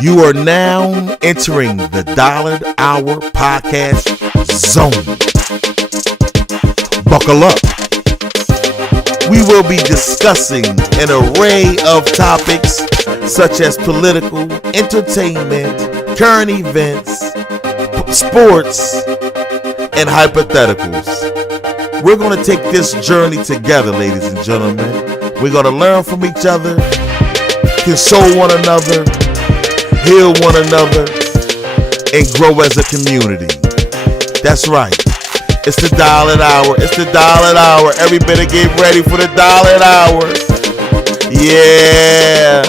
You are now entering the Dollar Hour Podcast Zone. Buckle up. We will be discussing an array of topics such as political, entertainment, current events, sports, and hypotheticals. We're going to take this journey together, ladies and gentlemen. We're going to learn from each other, console one another, heal one another, and grow as a community. That's right. It's the Dollar Hour. It's the Dollar Hour. Everybody get ready for the Dollar Hour. Yeah.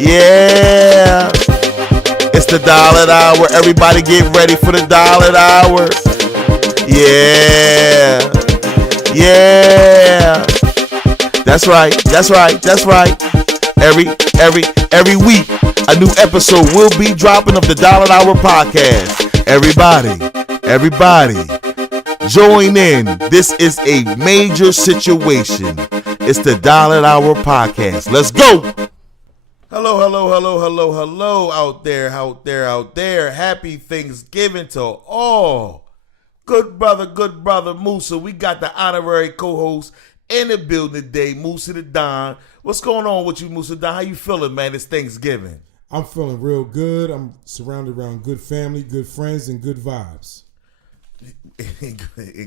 Yeah. It's the Dollar Hour. Everybody get ready for the Dollar Hour. Yeah. Yeah. That's right. That's right. That's right. Every week, a new episode will be dropping of the Dollar Hour Podcast. Everybody, join in. This is a major situation. It's the Dollar Hour Podcast. Let's go. Hello out there. Happy Thanksgiving to all. Good brother Musa. We got the honorary co-host in the building today, Musa the Don. What's going on with you, Musa Don? How you feeling, man? It's Thanksgiving. I'm feeling real good. I'm surrounded around good family, good friends, and good vibes. And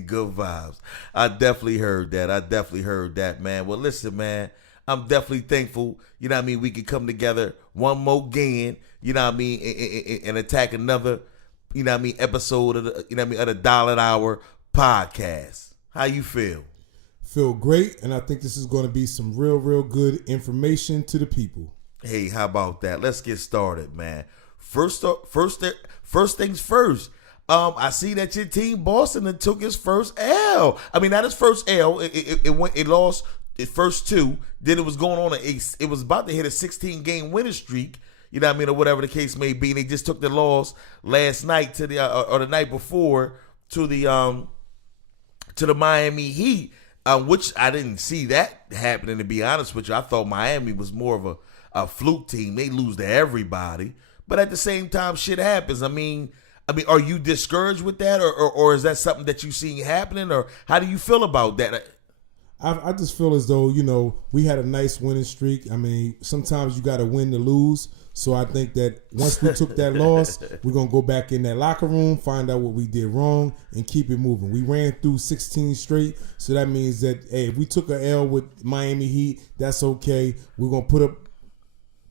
good vibes. I definitely heard that, man. Well, listen, man, I'm definitely thankful, you know what I mean, we can come together one more again, you know what I mean, and attack another, you know what I mean, episode of the, you know what I mean, of the Dollar Hour Podcast. How you feel? Feel great, and I think this is going to be some real good information to the people. Hey, how about that? Let's get started, man. First things first. I see that your team Boston took his first L. I mean, not his first L. It lost its first two. Then it was going on it was about to hit a 16-game winning streak. You know what I mean, or whatever the case may be. And they just took the loss last night to the or the night before to the Miami Heat. Which I didn't see that happening, to be honest with you. I thought Miami was more of a fluke team. They lose to everybody. But at the same time, shit happens. I mean, are you discouraged with that? Or is that something that you see happening? Or how do you feel about that? I just feel as though, you know, we had a nice winning streak. I mean, sometimes you got to win to lose. So I think that once we took that loss, we're going to go back in that locker room, find out what we did wrong, and keep it moving. We ran through 16 straight, so that means that, hey, if we took an L with Miami Heat, that's okay. We're going to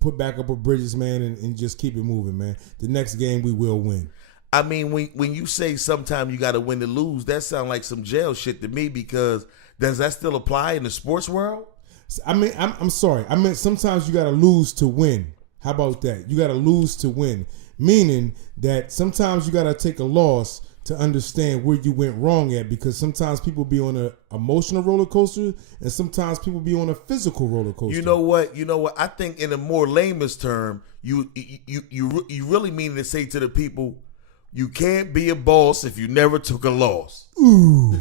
put back up our bridges, man, and just keep it moving, man. The next game, we will win. I mean, when you say sometimes you got to win to lose, that sounds like some jail shit to me, because does that still apply in the sports world? I mean, I'm sorry. I meant sometimes you got to lose to win. How about that? You got to lose to win, meaning that sometimes you got to take a loss to understand where you went wrong at, because sometimes people be on an emotional roller coaster and sometimes people be on a physical roller coaster. You know what? I think in a more layman's term, you really mean to say to the people, you can't be a boss if you never took a loss. Ooh.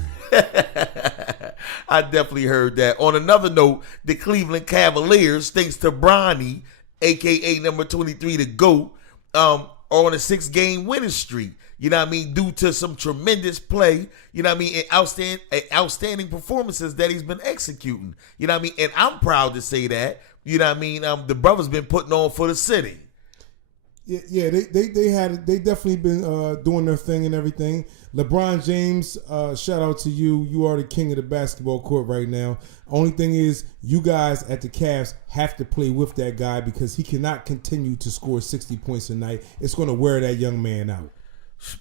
I definitely heard that. On another note, the Cleveland Cavaliers, thanks to Bronny, a.k.a. number 23, the GOAT, are on a 6-game winning streak, you know what I mean, due to some tremendous play, you know what I mean, and outstanding performances that he's been executing, you know what I mean, and I'm proud to say that, you know what I mean, the brother's been putting on for the city. Yeah, they definitely been doing their thing and everything. LeBron James, shout out to you. You are the king of the basketball court right now. Only thing is, you guys at the Cavs have to play with that guy, because he cannot continue to score 60 points a night. It's going to wear that young man out.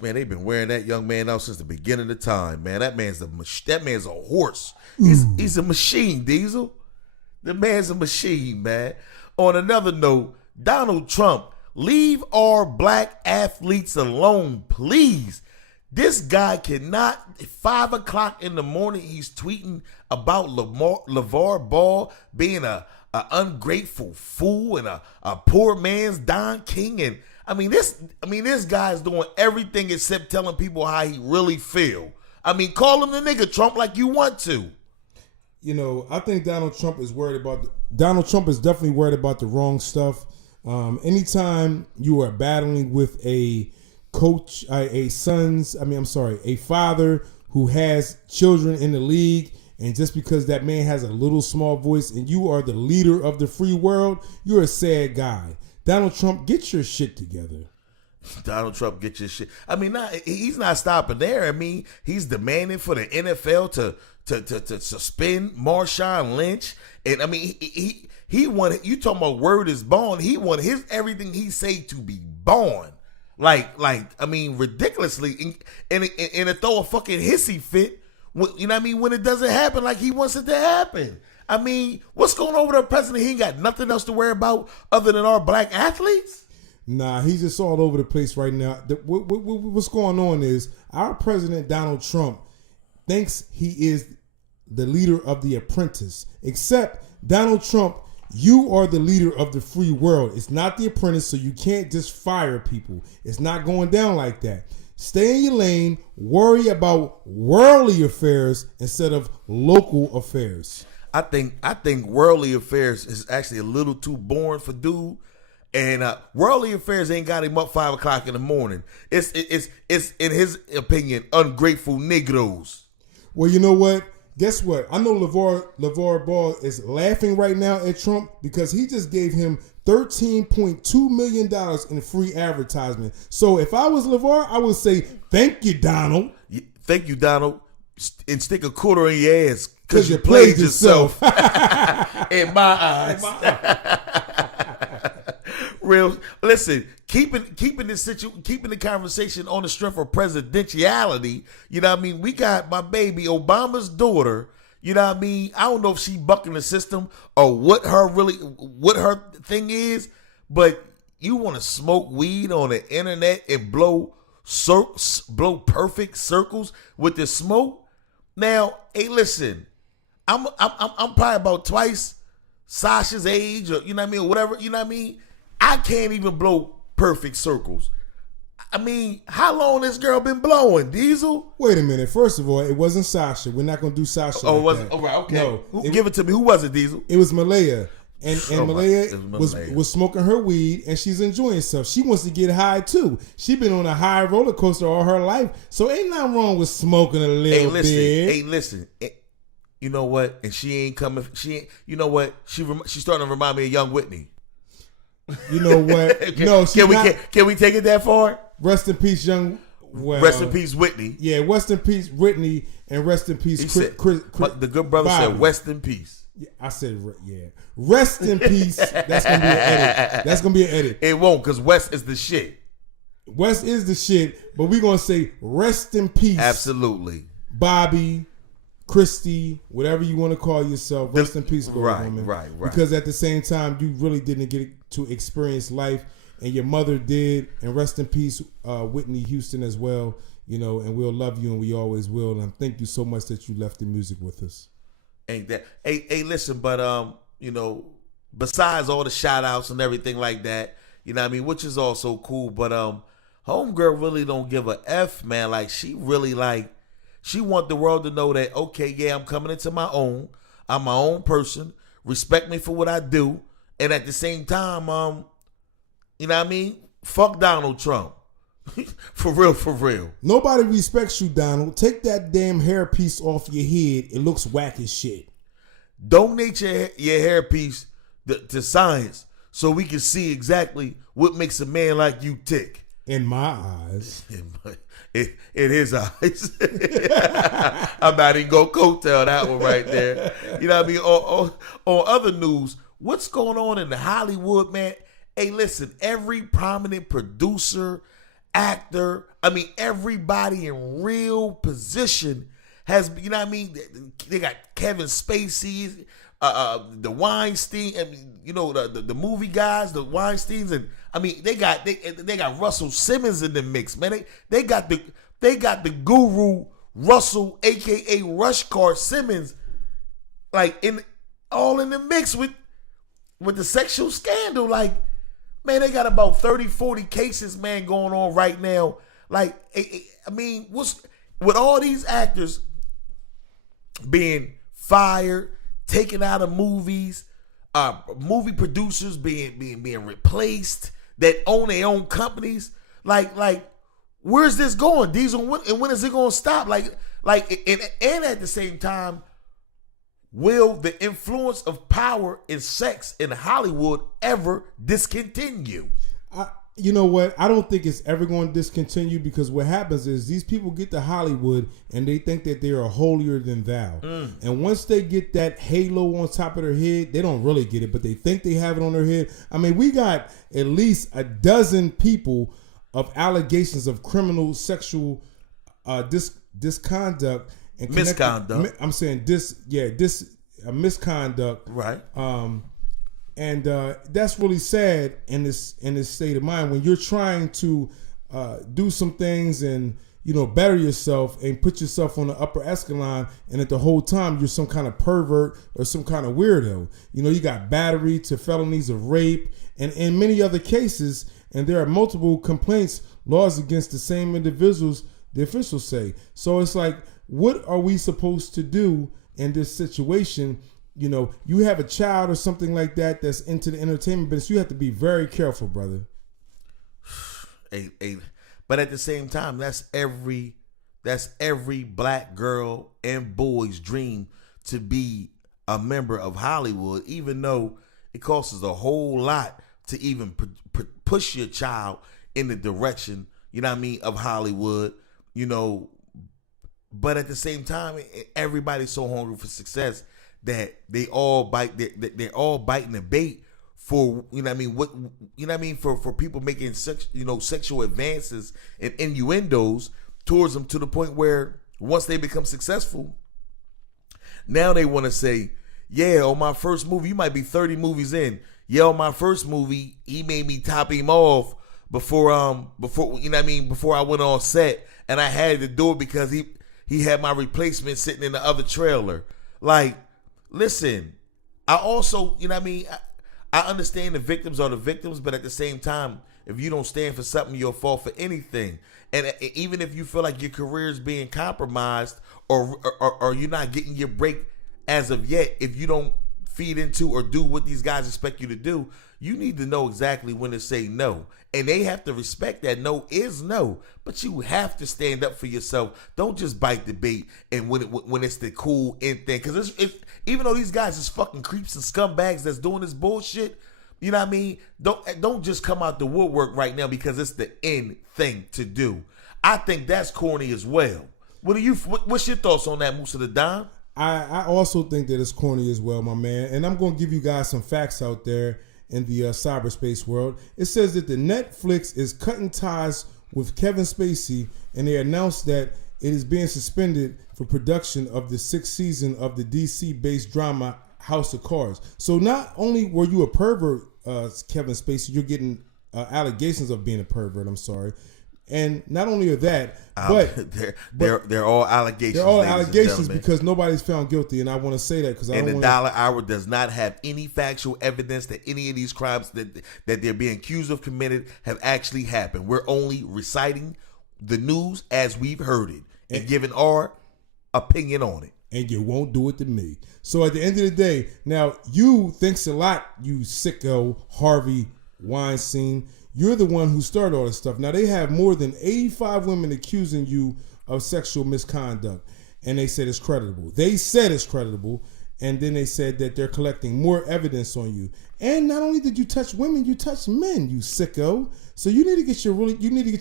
Man, they've been wearing that young man out since the beginning of time, man. That man's a horse. He's a machine, Diesel. The man's a machine, man. On another note, Donald Trump, leave our black athletes alone, please. This guy cannot, 5 o'clock in the morning, he's tweeting about LeVar Ball being a ungrateful fool and a poor man's Don King. And this guy's doing everything except telling people how he really feel. I mean, call him the nigga Trump like you want to. You know, I think Donald Trump is definitely worried about the wrong stuff. Anytime you are battling with a coach, a father who has children in the league, and just because that man has a little small voice and you are the leader of the free world, you're a sad guy. Donald Trump, get your shit together. Donald Trump, get your shit. I mean, he's not stopping there. I mean, he's demanding for the NFL to suspend Marshawn Lynch, and I mean, he wanted. You talking about word is born? He wanted his everything he say to be born. Like I mean, ridiculously, and to throw a fucking hissy fit. You know what I mean? When it doesn't happen like he wants it to happen. I mean, what's going on with our president? He ain't got nothing else to worry about other than our black athletes? Nah, he's just all over the place right now. What's going on is our president, Donald Trump, thinks he is the leader of The Apprentice. Except, Donald Trump, you are the leader of the free world. It's not The Apprentice, so you can't just fire people. It's not going down like that. Stay in your lane. Worry about worldly affairs instead of local affairs. I think worldly affairs is actually a little too boring for dude, and worldly affairs ain't got him up 5 o'clock in the morning. It's in his opinion ungrateful Negroes. Well, you know what? Guess what? I know LeVar Ball is laughing right now at Trump because he just gave him $13.2 million in free advertisement. So if I was LeVar, I would say, thank you, Donald. Thank you, Donald. And stick a quarter in your ass because you played yourself. In my eyes. Real. Listen, keeping the conversation on the strength of presidentiality. You know what I mean? We got my baby Obama's daughter. You know what I mean? I don't know if she bucking the system or what her thing is, but you want to smoke weed on the internet and blow perfect circles with the smoke. Now, hey, listen, I'm probably about twice Sasha's age, or you know what I mean, or whatever. You know what I mean? I can't even blow perfect circles. I mean, how long this girl been blowing, Diesel? Wait a minute. First of all, it wasn't Sasha. We're not going to do Sasha. Oh, like was it? that. Oh, right, okay. No, Give it to me. Who was it, Diesel? It was Malaya. And Malaya Malaya. was smoking her weed and she's enjoying herself. She wants to get high too. She been on a high roller coaster all her life. So ain't nothing wrong with smoking a little bit. Hey, listen. You know what? And she ain't coming. She ain't. You know what? She's starting to remind me of Young Whitney. You know what? Can we take it that far? Rest in peace, Young. Well, rest in peace, Whitney. Yeah, rest in peace, Whitney, and rest in peace, Chris. The good brother Bobby. said, "Rest in peace." Yeah, I said, yeah. Rest in peace. That's gonna be an edit. It won't, because West is the shit. West is the shit, but we're gonna say rest in peace. Absolutely, Bobby, Christy, whatever you want to call yourself. Rest in peace, woman. Right. Because at the same time, you really didn't get to experience life, and your mother did. And rest in peace, Whitney Houston as well. You know, and we'll love you, and we always will. And thank you so much that you left the music with us. Ain't that? Hey, listen, but you know, besides all the shout outs and everything like that, you know what I mean, which is also cool, but homegirl really don't give a F, man. Like, she really she want the world to know that, okay, yeah, I'm coming into my own. I'm my own person. Respect me for what I do. And at the same time, you know what I mean? Fuck Donald Trump. For real. Nobody respects you, Donald. Take that damn hairpiece off your head. It looks whack as shit. Donate your hairpiece to science so we can see exactly what makes a man like you tick. In my eyes. In his eyes. I'm not even going to coattail that one right there. You know what I mean? On other news, what's going on in the Hollywood, man? Hey, listen, every prominent producer, actor, I mean, everybody in real position has, you know what I mean? They got Kevin Spacey, the Weinstein, I mean, you know, the movie guys, the Weinsteins, and I mean, they got Russell Simmons in the mix, man. They got the guru Russell, aka Rush Card Simmons, like all in the mix with the sexual scandal. Like, man, they got about 30, 40 cases, man, going on right now. Like, I mean, what's with all these actors being fired, taken out of movies, movie producers being replaced that own their own companies. Like where's this going? Diesel, when is it going to stop? And at the same time, will the influence of power and sex in Hollywood ever discontinue? You know what? I don't think it's ever going to discontinue, because what happens is these people get to Hollywood and they think that they are holier than thou. And once they get that halo on top of their head, they don't really get it, but they think they have it on their head. I mean, we got at least a dozen people of allegations of criminal sexual misconduct. I'm saying misconduct. Right. And that's really sad in this state of mind, when you're trying to do some things and, you know, better yourself and put yourself on the upper echelon, and at the whole time you're some kind of pervert or some kind of weirdo. You know, you got battery to felonies of rape and in many other cases, and there are multiple complaints, laws against the same individuals, the officials say. So it's like, what are we supposed to do in this situation? You know, you have a child or something like that that's into the entertainment business, you have to be very careful, brother. But at the same time, that's every black girl and boy's dream, to be a member of Hollywood, even though it costs a whole lot to even push your child in the direction, you know what I mean, of Hollywood, you know. But at the same time, everybody's so hungry for success that they all they're all biting the bait for, you know what I mean, what, you know what I mean, for people making sexual advances and innuendos towards them, to the point where once they become successful, now they want to say, yeah, on my first movie, you might be 30 movies in. Yeah, on my first movie, he made me top him off before you know what I mean, before I went on set, and I had to do it because he had my replacement sitting in the other trailer. Like, listen, I also, you know what I mean, I understand the victims are the victims, but at the same time, if you don't stand for something, you'll fall for anything. And even if you feel like your career is being compromised, or you're not getting your break as of yet, if you don't feed into or do what these guys expect you to do, you need to know exactly when to say no. And they have to respect that no is no. But you have to stand up for yourself. Don't just bite the bait and when it's the cool in thing. Because it's even though these guys is fucking creeps and scumbags that's doing this bullshit, you know what I mean? Don't just come out the woodwork right now because it's the in thing to do. I think that's corny as well. What's your thoughts on that, Musa the Don? I also think that it's corny as well, my man. And I'm going to give you guys some facts out there in the cyberspace world. It says that the Netflix is cutting ties with Kevin Spacey, and they announced that it is being suspended for production of the 6th season of the DC-based drama House of Cards. So not only were you a pervert, Kevin Spacey, you're getting allegations of being a pervert. I'm sorry. And not only of that, but they're all allegations. They're all allegations because nobody's found guilty, and I want to say that because I don't want to. And the Dollar Hour does not have any factual evidence that any of these crimes that they're being accused of committed have actually happened. We're only reciting the news as we've heard it and giving our opinion on it. And you won't do it to me. So at the end of the day, now you thanks a lot, you sicko Harvey Weinstein. You're the one who started all this stuff. Now, they have more than 85 women accusing you of sexual misconduct, and they said it's creditable. They said it's creditable, and then they said that they're collecting more evidence on you. And not only did you touch women, you touched men, you sicko. So you need to get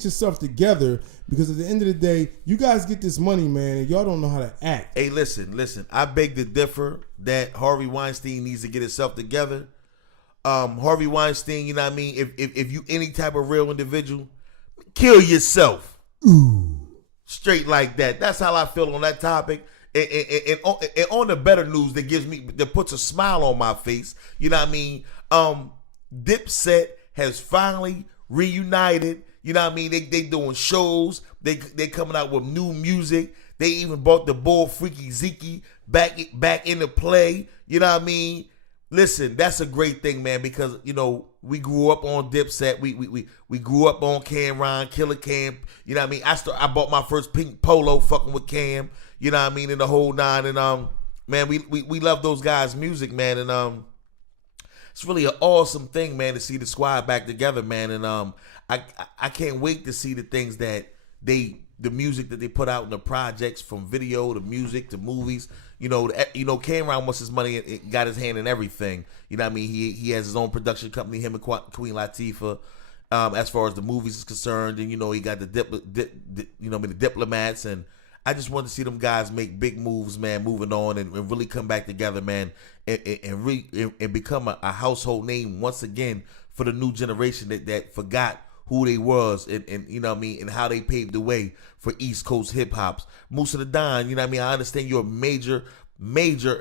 yourself together, because at the end of the day, you guys get this money, man, and y'all don't know how to act. Hey, listen. I beg to differ that Harvey Weinstein needs to get himself together. Harvey Weinstein, you know what I mean? If you any type of real individual, kill yourself. Ooh. Straight like that. That's how I feel on that topic. And on the better news that puts a smile on my face, you know what I mean? Dipset has finally reunited. You know what I mean? They doing shows. They coming out with new music. They even brought the bull Freaky Zeke back into play. You know what I mean? Listen, that's a great thing, man, because, you know, we grew up on Dipset. We grew up on Cameron, Killer Cam. You know what I mean? I bought my first pink polo fucking with Cam. You know what I mean? In the whole nine. And man, we love those guys' music, man. And it's really an awesome thing, man, to see the squad back together, man. And I can't wait to see the things that the music that they put out in the projects, from video to music to movies. Cameron wants his money and got his hand in everything. You know what I mean? He has his own production company, him and Queen Latifah. As far as the movies is concerned, and he got the Diplomats, and I just want to see them guys make big moves, man, moving on and really come back together, man, and become a household name once again for the new generation that forgot who they was, and you know what I mean, and how they paved the way for East Coast hip hops. Musa the Don, you know what I mean? I understand you're a major,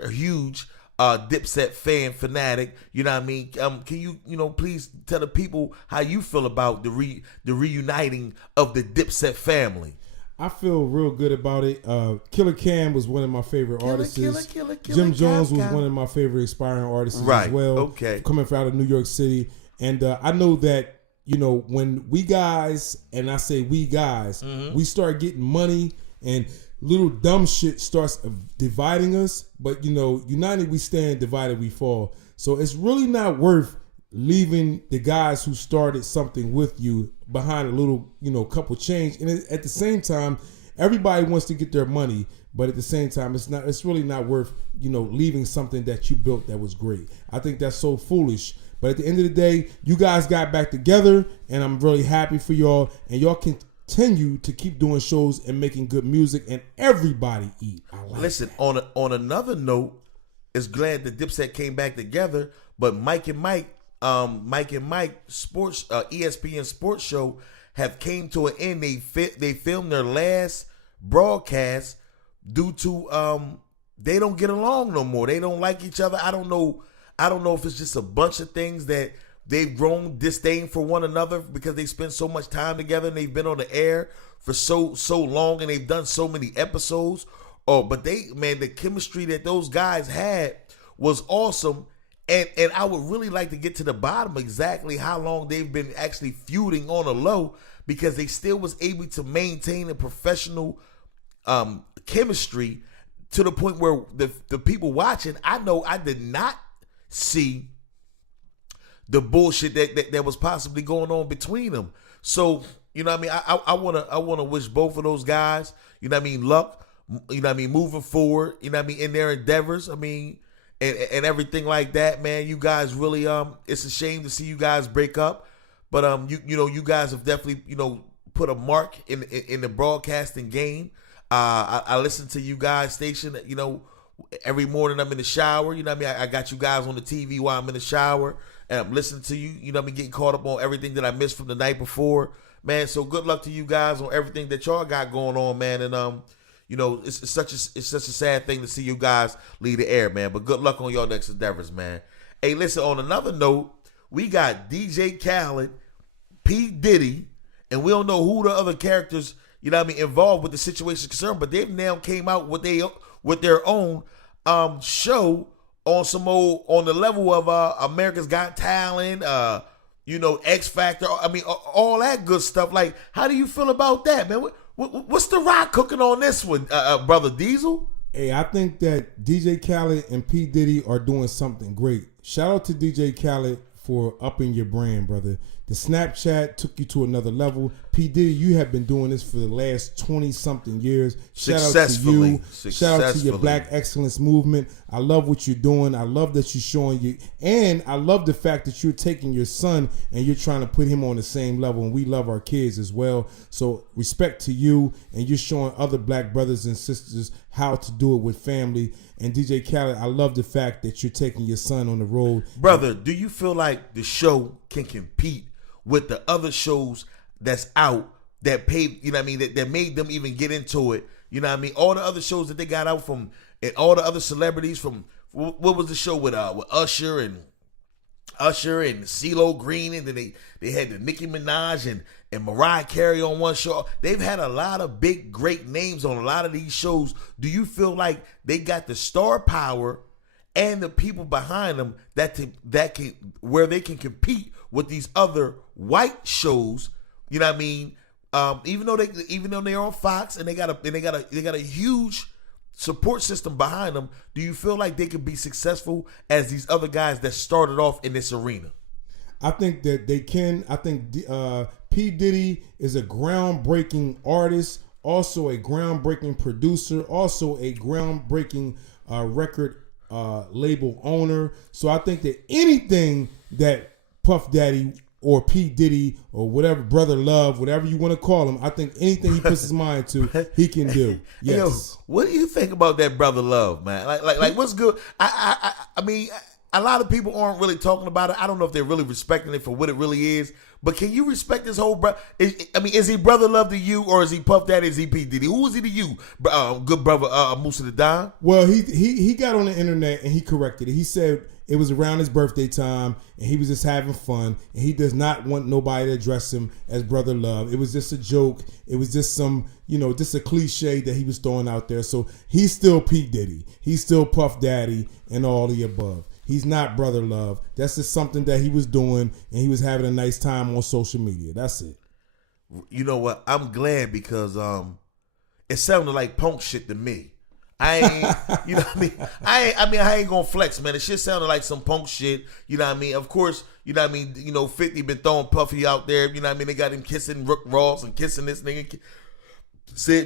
huge Dipset fanatic. You know what I mean? Can you please tell the people how you feel about the reuniting of the Dipset family? I feel real good about it. Killer Cam was one of my favorite artists. Jim Jones was one of my favorite inspiring artists as well. Okay. Coming out of New York City. And I know that, when we guys, and I say we guys, we start getting money and little dumb shit starts dividing us. But, united we stand, divided we fall. So it's really not worth leaving the guys who started something with you behind a little, couple change. And at the same time, everybody wants to get their money, but at the same time, it's really not worth, leaving something that you built that was great. I think that's so foolish. But at the end of the day, you guys got back together, and I'm really happy for y'all. And y'all continue to keep doing shows and making good music, and everybody eat. Listen, on another note, it's glad that Dipset came back together, but Mike and Mike sports ESPN sports show have came to an end. They filmed their last broadcast due to they don't get along no more. They don't like each other. I don't know if it's just a bunch of things that they've grown disdain for one another because they spend so much time together and they've been on the air for so long and they've done so many episodes. But the chemistry that those guys had was awesome. And I would really like to get to the bottom exactly how long they've been actually feuding on a low, because they still was able to maintain a professional chemistry to the point where the people watching, I know I did not see the bullshit that was possibly going on between them. So, I mean, I wanna wish both of those guys, luck, moving forward, in their endeavors. I mean, and everything like that, man. You guys really it's a shame to see you guys break up, but you guys have definitely put a mark in the broadcasting game. I listen to you guys station, every morning I'm in the shower. I got you guys on the TV while I'm in the shower, and I'm listening to you. Getting caught up on everything that I missed from the night before, man. So good luck to you guys on everything that y'all got going on, man. And it's such a sad thing to see you guys leave the air, man. But good luck on your next endeavors, man. Hey, listen, on another note, we got DJ Khaled, P. Diddy, and we don't know who the other characters, involved with the situation concerned, but they've now came out with their own show on the level of America's Got Talent, X Factor. I mean, all that good stuff. Like, how do you feel about that, man? What's the rock cooking on this one, Brother Diesel? Hey, I think that DJ Khaled and P. Diddy are doing something great. Shout out to DJ Khaled for upping your brand, brother. The Snapchat took you to another level. P. Diddy, you have been doing this for the last 20-something years. Shout out to you. Shout out to your Black Excellence movement. I love what you're doing. I love that you're showing you. And I love the fact that you're taking your son and you're trying to put him on the same level. And we love our kids as well. So respect to you. And you're showing other black brothers and sisters how to do it with family. And DJ Khaled, I love the fact that you're taking your son on the road. Brother, do you feel like the show can compete with the other shows that's out that paid, that made them even get into it? All the other shows that they got out from, and all the other celebrities from, what was the show with Usher and CeeLo Green, and then they had the Nicki Minaj and Mariah Carey on one show. They've had a lot of big, great names on a lot of these shows. Do you feel like they got the star power and the people behind them where they can compete with these other white shows? Even though they're on Fox and they got a huge support system behind them, do you feel like they could be successful as these other guys that started off in this arena? I think that they can. I think P. Diddy is a groundbreaking artist, also a groundbreaking producer, also a groundbreaking record label owner. So I think that anything that Puff Daddy or P. Diddy or whatever, Brother Love, whatever you want to call him, I think anything he puts his mind to, he can do. Yes. Yo, what do you think about that Brother Love, man? Like what's good? I mean, a lot of people aren't really talking about it. I don't know if they're really respecting it for what it really is. But can you respect this whole brother? I mean, is he Brother Love to you, or is he Puff Daddy? Is he P. Diddy? Who is he to you, good brother Musa the Don? Well, he got on the internet and he corrected it. He said it was around his birthday time and he was just having fun, and he does not want nobody to address him as Brother Love. It was just a joke. It was just some, just a cliche that he was throwing out there. So he's still P. Diddy. He's still Puff Daddy and all the above. He's not Brother Love. That's just something that he was doing, and he was having a nice time on social media. That's it. You know what? I'm glad because it sounded like punk shit to me. I ain't, you know what I mean? I ain't gonna flex, man. The shit sounded like some punk shit. You know what I mean? Of course, you know what I mean? 50 been throwing Puffy out there. You know what I mean? They got him kissing Rick Ross and kissing this nigga.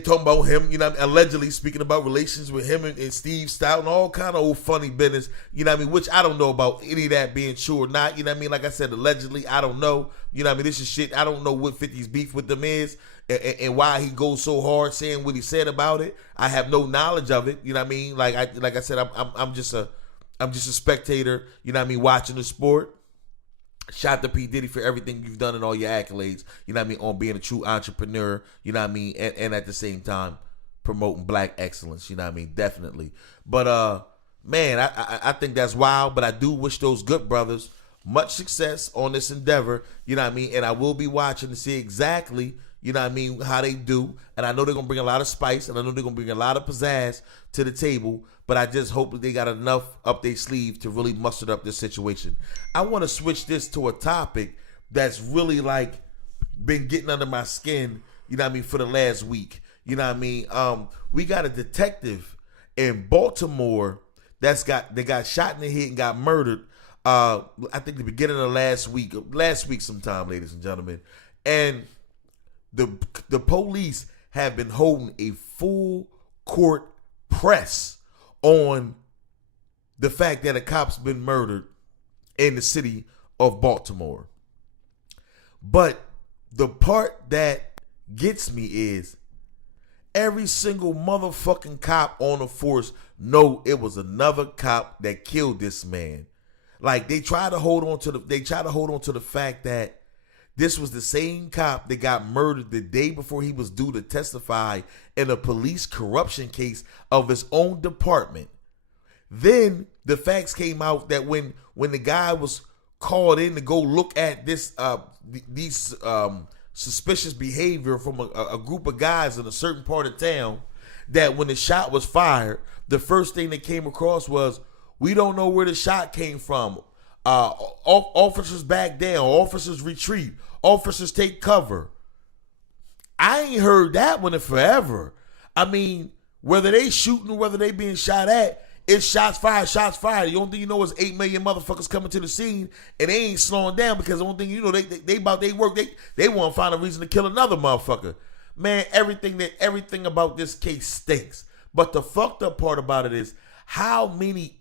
Talking about him, allegedly speaking about relations with him and Steve Stout and all kind of old funny business, which I don't know about any of that being true or not, like I said, allegedly, I don't know, this is shit, I don't know what 50's beef with them is and why he goes so hard saying what he said about it. I have no knowledge of it, like I said, I'm just a spectator, watching the sport. Shout out to P. Diddy for everything you've done and all your accolades, on being a true entrepreneur, and at the same time promoting black excellence, definitely. But man, I think that's wild, but I do wish those good brothers much success on this endeavor, and I will be watching to see exactly, how they do, and I know they're gonna bring a lot of spice, and I know they're gonna bring a lot of pizzazz to the table, but I just hope that they got enough up their sleeve to really muster up this situation. I want to switch this to a topic that's really been getting under my skin, for the last week. We got a detective in Baltimore that got shot in the head and got murdered. I think the beginning of last week sometime, ladies and gentlemen, and the police have been holding a full court press on the fact that a cop's been murdered in the city of Baltimore. But the part that gets me is every single motherfucking cop on the force know it was another cop that killed this man. They try to hold on to the fact that this was the same cop that got murdered the day before he was due to testify in a police corruption case of his own department. Then the facts came out that when the guy was called in to go look at these suspicious behavior from a group of guys in a certain part of town, that when the shot was fired, the first thing that came across was, we don't know where the shot came from. Officers back down, officers retreat, officers take cover. I ain't heard that one in forever. Whether they shooting or whether they being shot at, it's shots fired. The only thing you know is 8 million motherfuckers coming to the scene, and they ain't slowing down because the only thing you know, they about they work. They want to find a reason to kill another motherfucker. Man, everything about this case stinks. But the fucked up part about it is how many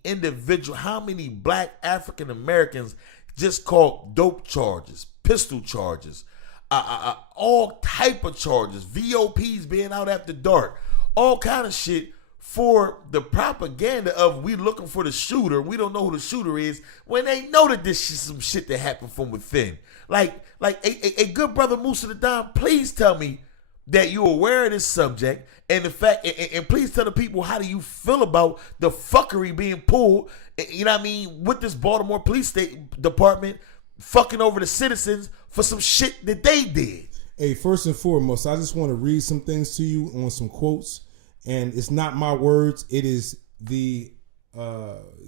black African Americans just caught dope charges, pistol charges, all type of charges, VOPs being out after dark, all kind of shit for the propaganda of we looking for the shooter. We don't know who the shooter is when they know that this is some shit that happened from within. Like a good brother Musa the Don, please tell me that you're aware of this subject and the fact, and please tell the people, how do you feel about the fuckery being pulled, with this Baltimore Police Department fucking over the citizens for some shit that they did. Hey, first and foremost, I just want to read some things to you on some quotes, and it's not my words, it is the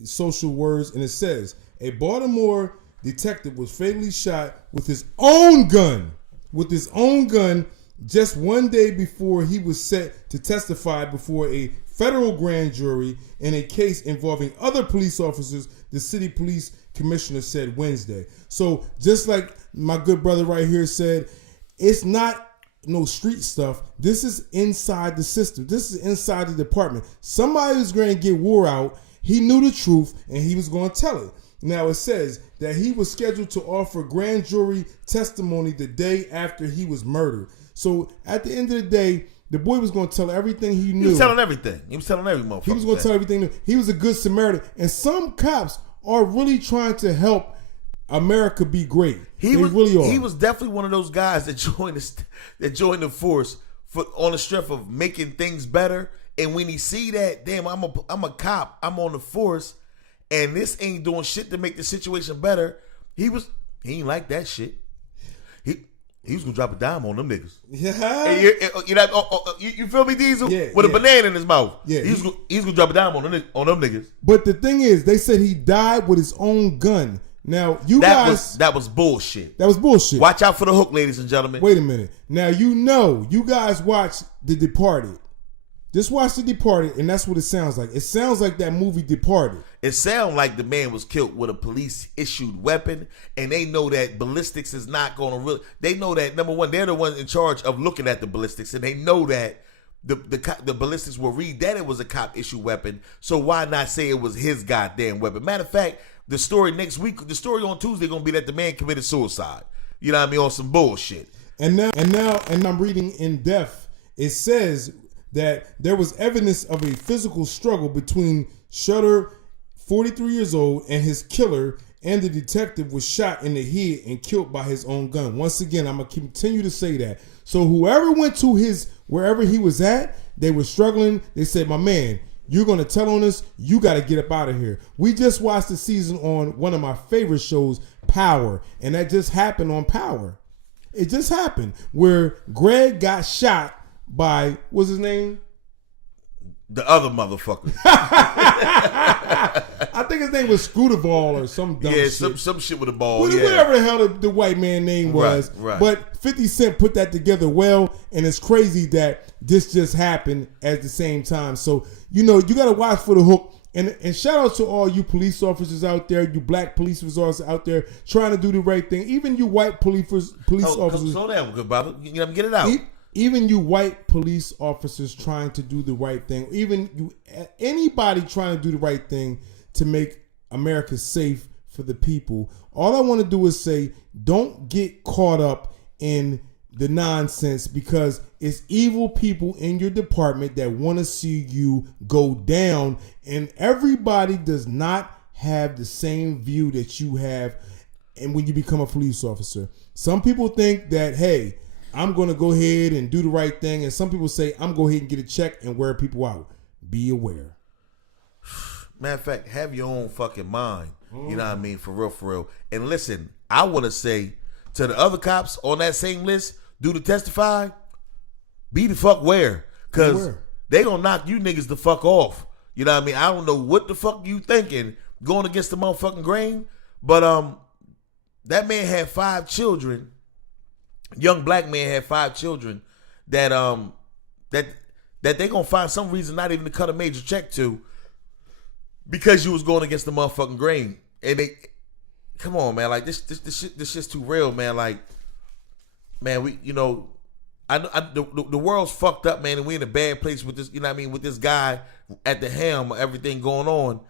social words, and it says, a Baltimore detective was fatally shot with his own gun, just one day before he was set to testify before a federal grand jury in a case involving other police officers, the city police commissioner said Wednesday. So just like my good brother right here said, it's not no street stuff. This is inside the system. This is inside the department. Somebody was going to get wore out. He knew the truth, and he was going to tell it. Now, it says that he was scheduled to offer grand jury testimony the day after he was murdered. So, at the end of the day, the boy was going to tell everything he knew. He was telling everything. He was telling every motherfucker. He was going to tell everything he knew. He was a good Samaritan. And some cops are really trying to help America be great. They really are. He was definitely one of those guys that joined the force on the strength of making things better. And when he see that, damn, I'm a cop, I'm on the force, and this ain't doing shit to make the situation better. He ain't like that shit. He was gonna drop a dime on them niggas. Yeah. You feel me, Diesel? Yeah, with a banana in his mouth. Yeah. He's gonna drop a dime on them niggas. But the thing is, they said he died with his own gun. Now, that was bullshit. That was bullshit. Watch out for the hook, ladies and gentlemen. Wait a minute. Now, you guys watch The Departed. Just watch The Departed, and that's what it sounds like. It sounds like that movie Departed. It sounds like the man was killed with a police-issued weapon, and they know that ballistics is not going to really... They know that, number one, they're the ones in charge of looking at the ballistics, and they know that the ballistics will read that it was a cop-issued weapon, so why not say it was his goddamn weapon? Matter of fact, the story next week, the story on Tuesday going to be that the man committed suicide. You know what I mean? On some bullshit. And I'm reading in depth. It says that there was evidence of a physical struggle between Shutter, 43 years old, and his killer, and the detective was shot in the head and killed by his own gun. Once again, I'm going to continue to say that. So whoever went to wherever he was at, they were struggling. They said, my man, you're going to tell on us, you got to get up out of here. We just watched the season on one of my favorite shows, Power, and that just happened on Power. It just happened where Greg got shot by, what's his name? The other motherfucker. I think his name was Scooterball or some dumb shit. Yeah, some shit with a ball. Whatever the hell the white man name was. Right. But 50 Cent put that together well, and it's crazy that this just happened at the same time. So, you got to watch for the hook. And shout out to all you police officers out there, you black police officers out there trying to do the right thing. Even you white police officers. Slow down, good brother. Get it out. Even you white police officers trying to do the right thing. Even anybody trying to do the right thing to make America safe for the people. All I want to do is say, don't get caught up in the nonsense, because it's evil people in your department that want to see you go down, and everybody does not have the same view that you have. And when you become a police officer, some people think that, hey, I'm going to go ahead and do the right thing, and some people say, I'm going to go ahead and get a check and wear people out. Be aware. Matter of fact, have your own fucking mind. You know what I mean? For real. And listen, I want to say to the other cops on that same list, do to testify, be the fuck where. Because they going to knock you niggas the fuck off. You know what I mean? I don't know what the fuck you thinking going against the motherfucking grain. But that man had 5 children. Young black man had 5 children that they gonna find some reason not even to cut a major check to, because you was going against the motherfucking grain. And they, come on, man, like this shit's too real, man. Like, man, we, the world's fucked up, man, and we in a bad place with this, with this guy at the helm of everything going on.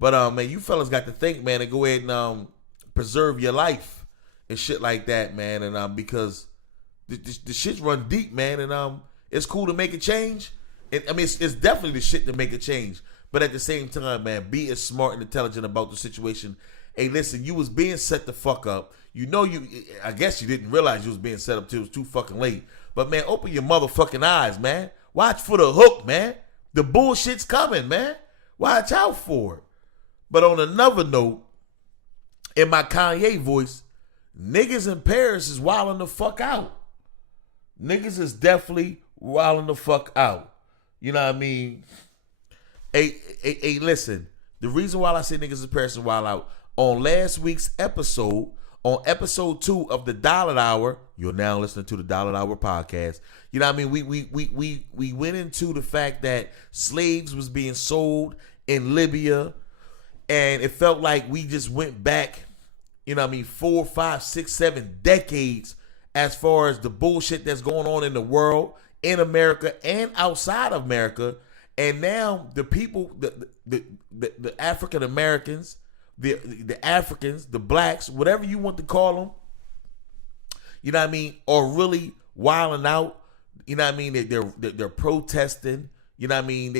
But man, you fellas got to think, man, and go ahead and preserve your life and shit like that, man. And because the shit's run deep, man, and it's cool to make a change. It's definitely the shit to make a change. But at the same time, man, be as smart and intelligent about the situation. Hey, listen, you was being set the fuck up. I guess you didn't realize you was being set up till it was too fucking late. But man, open your motherfucking eyes, man. Watch for the hook, man. The bullshit's coming, man. Watch out for it. But on another note, in my Kanye voice, niggas in Paris is wilding the fuck out. Niggas is definitely wilding the fuck out. You know what I mean? Hey, listen. The reason why I say niggas in Paris is wild out, on last week's episode on episode 2 of the Dollar Hour. You're now listening to the Dollar Hour podcast. You know what I mean? We went into the fact that slaves was being sold in Libya, and it felt like we just went back, you know what I mean, 4, 5, 6, 7 decades as far as the bullshit that's going on in the world, in America and outside of America. And now the people, the African Americans, the Africans, the blacks, whatever you want to call them, you know what I mean, are really wilding out. You know what I mean? They're protesting. You know what I mean?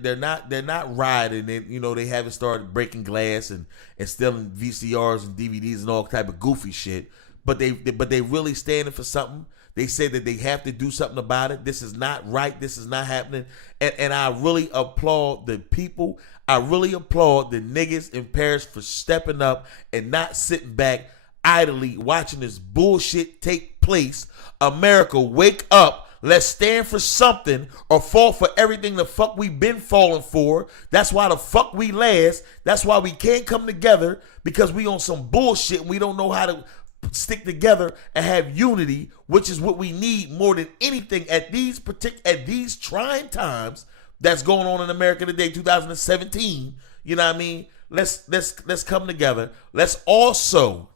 They're not rioting. They haven't started breaking glass and stealing VCRs and DVDs and all type of goofy shit. But they really standing for something. They say that they have to do something about it. This is not right. This is not happening. And I really applaud the people. I really applaud the niggas in Paris for stepping up and not sitting back idly watching this bullshit take place. America, wake up. Let's stand for something or fall for everything the fuck we've been falling for. That's why the fuck we last. That's why we can't come together, because we on some bullshit and we don't know how to stick together and have unity, which is what we need more than anything at these trying times that's going on in America today, 2017. You know what I mean? Let's come together. Let's also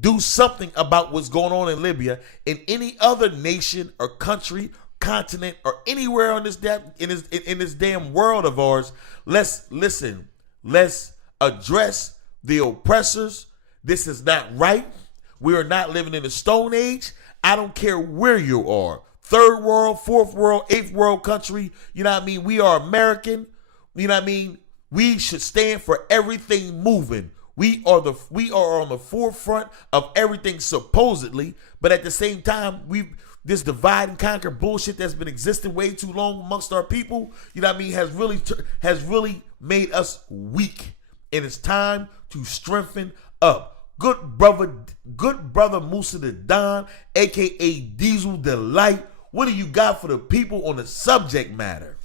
do something about what's going on in Libya, in any other nation or country, continent, or anywhere on this in this damn world of ours. Let's listen. Let's address the oppressors. This is not right. We are not living in a stone age. I don't care where you are. Third world, fourth world, eighth world country. You know what I mean? We are American. You know what I mean? We should stand for everything moving. We are on the forefront of everything supposedly, but at the same time, this divide and conquer bullshit that's been existing way too long amongst our people, you know what I mean, has really made us weak. And it's time to strengthen up. Good brother Musa the Don, aka Diesel Delight. What do you got for the people on the subject matter?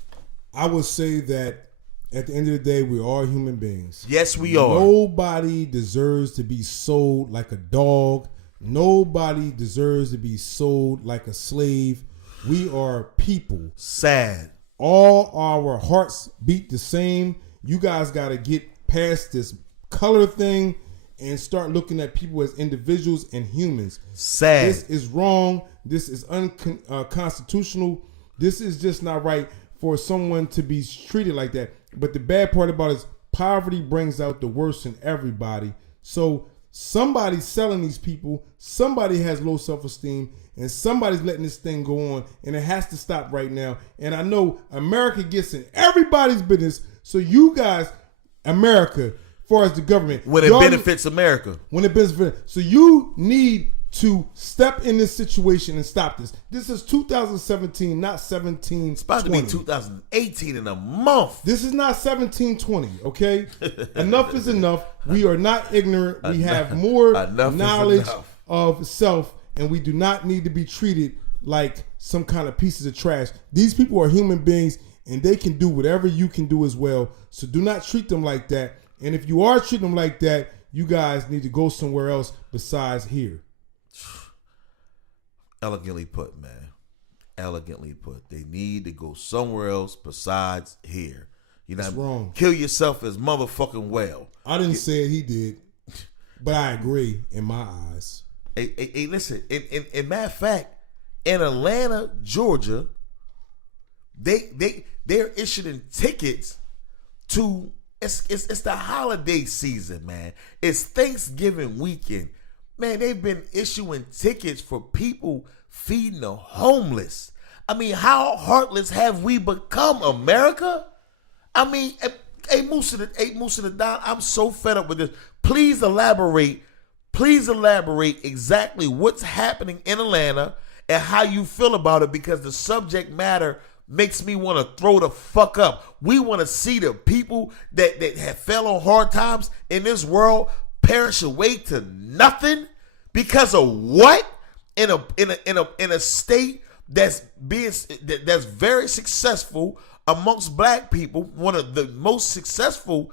I would say that at the end of the day, we are human beings. Yes, we are. Nobody deserves to be sold like a dog. Nobody deserves to be sold like a slave. We are people. Sad. All our hearts beat the same. You guys got to get past this color thing and start looking at people as individuals and humans. Sad. This is wrong. This is unconstitutional. This is just not right for someone to be treated like that. But the bad part about it is poverty brings out the worst in everybody. So somebody's selling these people. Somebody has low self-esteem. And somebody's letting this thing go on. And it has to stop right now. And I know America gets in everybody's business. So you guys, America, as far as the government, when it benefits America. When it benefits. So you need to step in this situation and stop this. This is 2017, not 1720. It's about to be 2018 in a month. This is not 1720, okay? Enough is enough. We are not ignorant. We have more knowledge of self, and we do not need to be treated like some kind of pieces of trash. These people are human beings, and they can do whatever you can do as well. So do not treat them like that. And if you are treating them like that, you guys need to go somewhere else besides here. Elegantly put, man. Elegantly put. They need to go somewhere else besides here. You know, that's wrong. Kill yourself as motherfucking well. I didn't say it, he did. But I agree in my eyes. Hey, listen, in matter of fact, in Atlanta, Georgia, they're issuing tickets to it's the holiday season, man. It's Thanksgiving weekend. Man, they've been issuing tickets for people feeding the homeless. I mean, how heartless have we become, America? I mean, hey Musa the Don, I'm so fed up with this. Please elaborate exactly what's happening in Atlanta and how you feel about it, because the subject matter makes me want to throw the fuck up. We want to see the people that have fell on hard times in this world perish away to nothing because of what? In a state that's very successful amongst black people, one of the most successful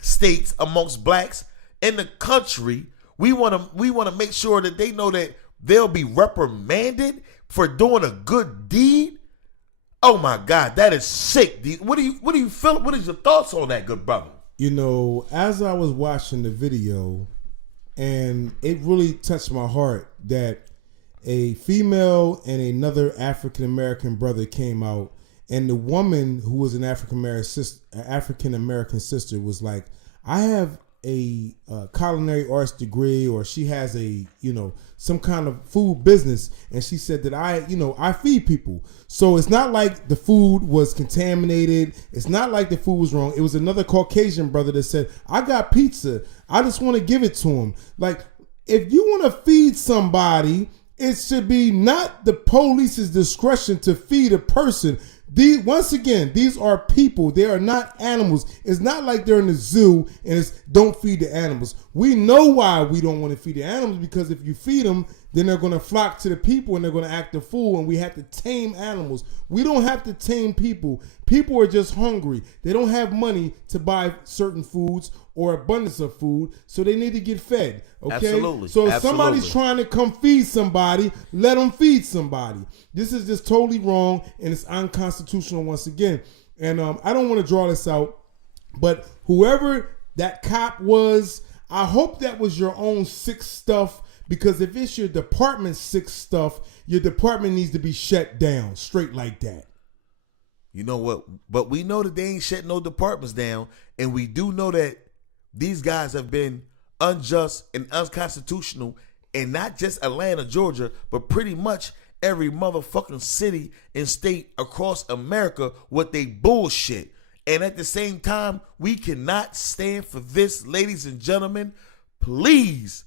states amongst blacks in the country, We want to make sure that they know that they'll be reprimanded for doing a good deed. Oh my God, that is sick. What do you feel? What is your thoughts on that, good brother? You know, as I was watching the video, and it really touched my heart that a female and another African American brother came out, and the woman who was an African American sister was like, I have a culinary arts degree, or she has a, some kind of food business, and she said that I feed people. So it's not like the food was contaminated. It's not like the food was wrong. It was another Caucasian brother that said, I got pizza. I just want to give it to him. Like, if you want to feed somebody, it should be not the police's discretion to feed a person. Once again, these are people. They are not animals. It's not like they're in the zoo and it's don't feed the animals. We know why we don't want to feed the animals, because if you feed them, then they're going to flock to the people and they're going to act a fool, and we have to tame animals. We don't have to tame people. People are just hungry. They don't have money to buy certain foods or abundance of food, so they need to get fed. Okay? Absolutely. So if somebody's trying to come feed somebody, let them feed somebody. This is just totally wrong, and it's unconstitutional once again. And I don't want to draw this out, but whoever that cop was, I hope that was your own sick stuff, because if it's your department's sick stuff, your department needs to be shut down straight like that. You know what? But we know that they ain't shutting no departments down, and we do know that these guys have been unjust and unconstitutional in not just Atlanta, Georgia, but pretty much every motherfucking city and state across America with they bullshit. And at the same time, we cannot stand for this, ladies and gentlemen. Please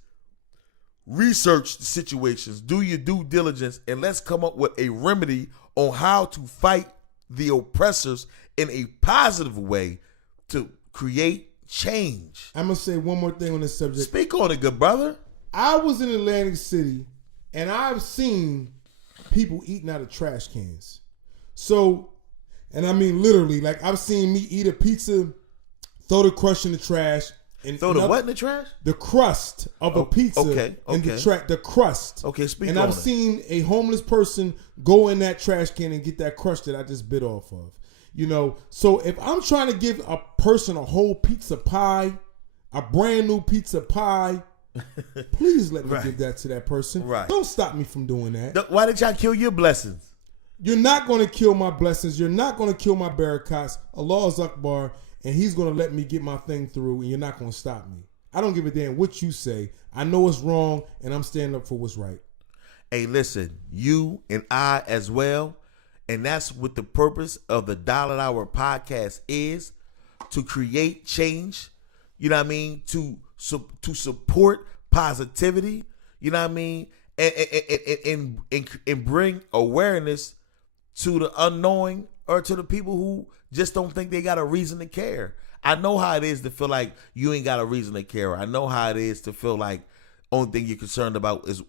research the situations, do your due diligence, and let's come up with a remedy on how to fight the oppressors in a positive way to create change. I'm going to say one more thing on this subject. Speak on it, good brother. I was in Atlantic City, and I've seen people eating out of trash cans. So, and I mean literally, like I've seen me eat a pizza, throw the crust in the trash. And throw the what in the trash? The crust of a pizza in the crust. Okay, speak on it. And I've seen a homeless person go in that trash can and get that crust that I just bit off of. So if I'm trying to give a person a whole pizza pie, a brand new pizza pie, please let me give that to that person. Right. Don't stop me from doing that. Why did y'all kill your blessings? You're not going to kill my blessings. You're not going to kill my barakats. Allah is Akbar, and he's going to let me get my thing through, and you're not going to stop me. I don't give a damn what you say. I know it's wrong, and I'm standing up for what's right. Hey, listen, you and I as well, and that's what the purpose of the Dollar an Hour podcast is, to create change, you know what I mean, to support positivity, you know what I mean, and bring awareness to the unknowing or to the people who just don't think they got a reason to care. I know how it is to feel like you ain't got a reason to care. I know how it is to feel like only thing you're concerned about is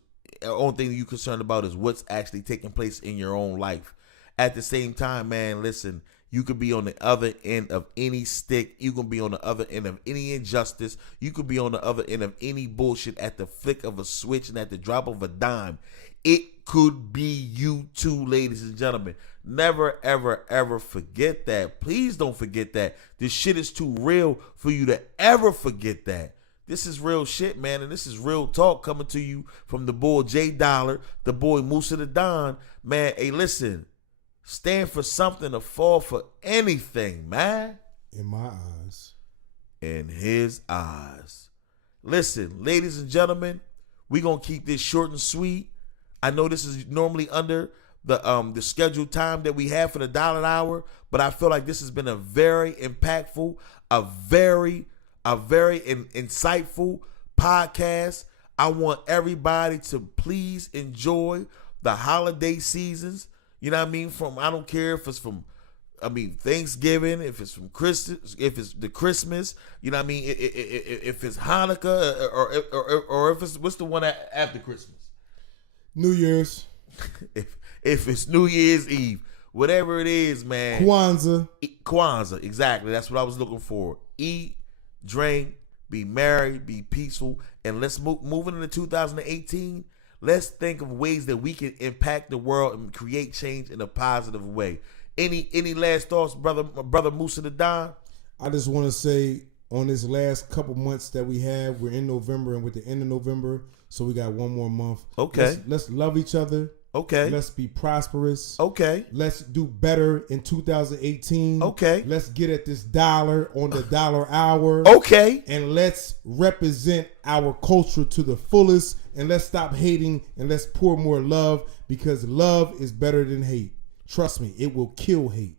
what's actually taking place in your own life. At the same time, man, listen, you could be on the other end of any stick. You can be on the other end of any injustice. You could be on the other end of any bullshit at the flick of a switch and at the drop of a dime. It could be you too, ladies and gentlemen. Never, ever, ever forget that. Please don't forget that. This shit is too real for you to ever forget that. This is real shit, man, and this is real talk coming to you from the boy J Dollar, the boy Musa the Don. Man, hey, listen. Stand for something or fall for anything, man. In my eyes. In his eyes. Listen, ladies and gentlemen, we're going to keep this short and sweet. I know this is normally under the scheduled time that we have for the Dollar an Hour, but I feel like this has been a very impactful, a very insightful podcast. I want everybody to please enjoy the holiday seasons. You know what I mean? I don't care if it's from, Thanksgiving, if it's from Christmas, if it's the Christmas, you know what I mean? If it's Hanukkah or if it's, what's the one after Christmas? New Year's. if it's New Year's Eve, whatever it is, man. Kwanzaa, exactly. That's what I was looking for. Eat, drink, be merry, be peaceful, and let's moving into 2018. Let's think of ways that we can impact the world and create change in a positive way. Any last thoughts, brother Musa the Don? I just want to say on this last couple months that we have, we're in November and with the end of November, so we got one more month. Okay. Let's love each other. Okay. Let's be prosperous. Okay. Let's do better in 2018. Okay. Let's get at this dollar on the dollar hour. Okay. And let's represent our culture to the fullest. And let's stop hating and let's pour more love, because love is better than hate. Trust me, it will kill hate.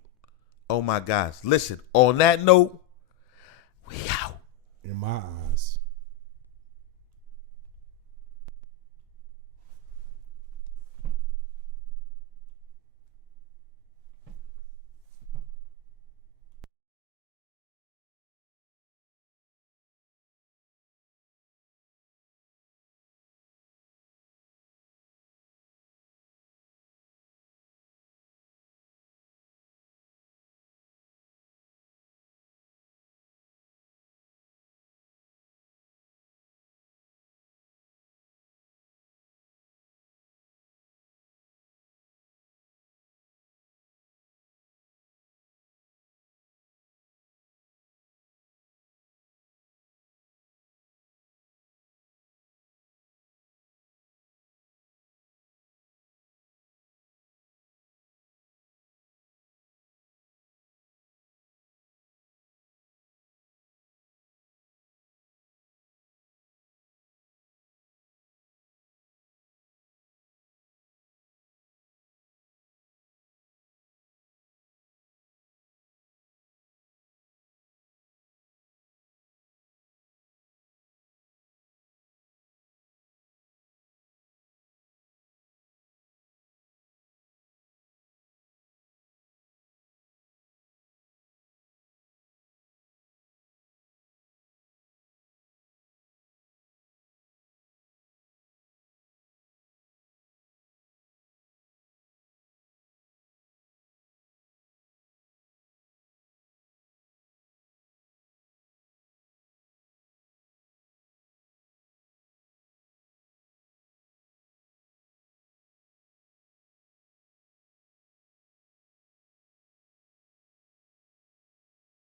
Oh my gosh. Listen, on that note, we out. In my eyes.